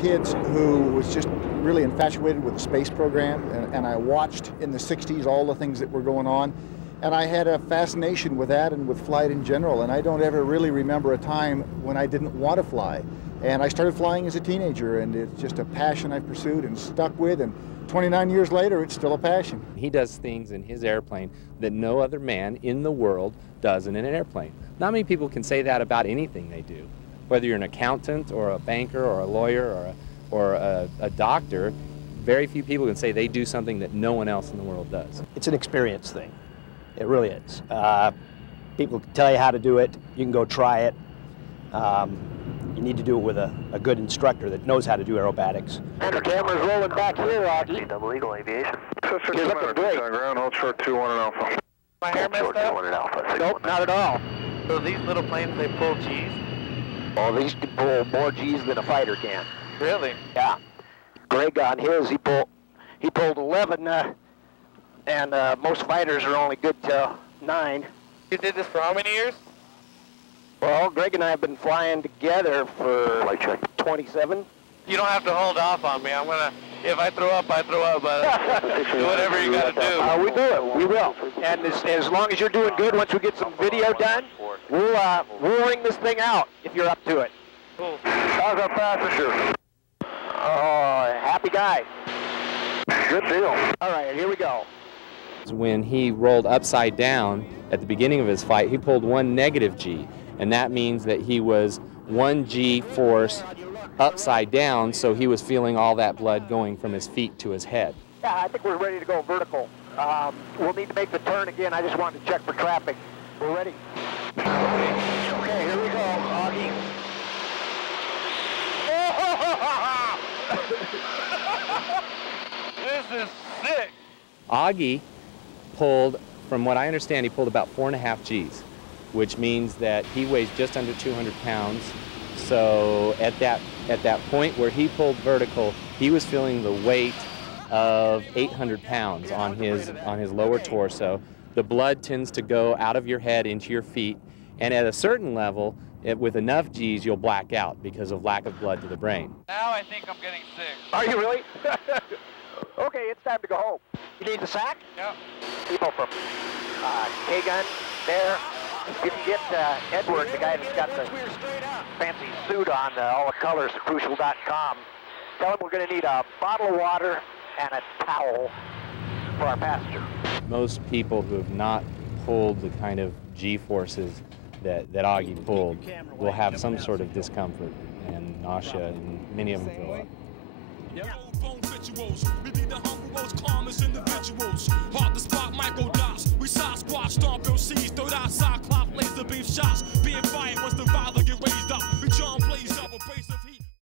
kids who was just really infatuated with the space program, and I watched in the 60s all the things that were going on, and I had a fascination with that and with flight in general, and I don't ever really remember a time when I didn't want to fly. And I started flying as a teenager, and it's just a passion I've pursued and stuck with, and 29 years later, it's still a passion. He does things in his airplane that no other man in the world does in an airplane. Not many people can say that about anything they do. Whether you're an accountant or a banker or a lawyer or a doctor, very few people can say they do something that no one else in the world does. It's an experience thing. It really is. People can tell you how to do it. You can go try it. You need to do it with a good instructor that knows how to do aerobatics. And the camera's rolling back here, Augie. Double Eagle Aviation. You're looking great. Ground, hold short 2-1 and Alpha. My hair messed up? 2-1 and Alpha. Nope, not at all. So these little planes, they pull G's? Oh, these can pull more G's than a fighter can. Really? Yeah. Greg on his, he pulled 11, and most fighters are only good till 9. You did this for how many years? Well, Greg and I have been flying together for Flight check. 27. You don't have to hold off on me. I'm gonna, if I throw up, I throw up, but do whatever you gotta do. We do it, we will. And as long as you're doing good, once we get some video done, we'll ring this thing out if you're up to it. Cool. How's our passenger? Oh, happy guy. Good deal. All right, here we go. When he rolled upside down at the beginning of his flight, he pulled 1 negative G, and that means that he was 1 G force upside down, so he was feeling all that blood going from his feet to his head. Yeah, I think we're ready to go vertical. We'll need to make the turn again. I just wanted to check for traffic. We're ready. Okay, here we go, Augie. This is sick. Augie pulled, from what I understand, he pulled about 4.5 Gs, which means that he weighs just under 200 pounds. So at that point where he pulled vertical, he was feeling the weight of 800 pounds on his lower torso. The blood tends to go out of your head into your feet, and at a certain level, with enough Gs, you'll black out because of lack of blood to the brain. Now I think I'm getting sick. Are you really? Okay, it's time to go home. You need the sack? Yep. People from K-Gun there. You can get Edward, the guy that's got the fancy suit on, all the colors at Crucial.com. Tell him we're going to need a bottle of water and a towel for our passenger. Most people who have not pulled the kind of G-forces that Augie pulled will have some sort of discomfort and nausea, and many of them throw up. We be the humble, most calmest individuals.